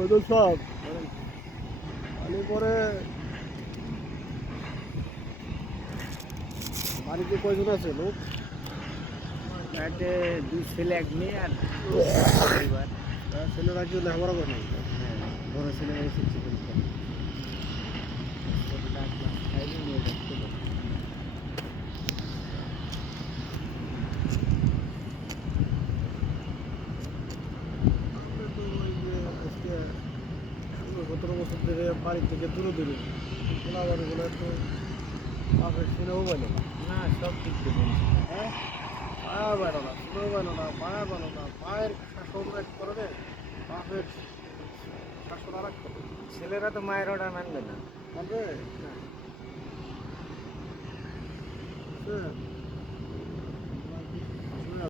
ওইগুলো সব আমি পরে বাড়িতে কয়জন আছে লোক? বাড়িতে 2 ছেলে 1 মেয়ে আর পরিবার। ছেলেরা কি লেখাপড়া করে নাই? হ্যাঁ, বড় ছেলে এসেছে পরীক্ষা দিতে। ছোটটা ক্লাস 5 মেয়েটা ছোট। আমরা তো ওই যে আজকে 16-17 বছর ধরে বাড়ি থেকে দূরে দূরে পোলাবাড়িগুলো একটু পাশে শুনেও পাইল না। না সব ঠিক দেবেন। হ্যাঁ, মায়া পেল না, শুনেও পেল না, মায়া পেল না। মায়ের শাসন এক ধরনের, বাপের শাসন আর এক ধরনের। ছেলেরা তো মায়ের অর্ডার মানবে না। মানবে? হ্যাঁ।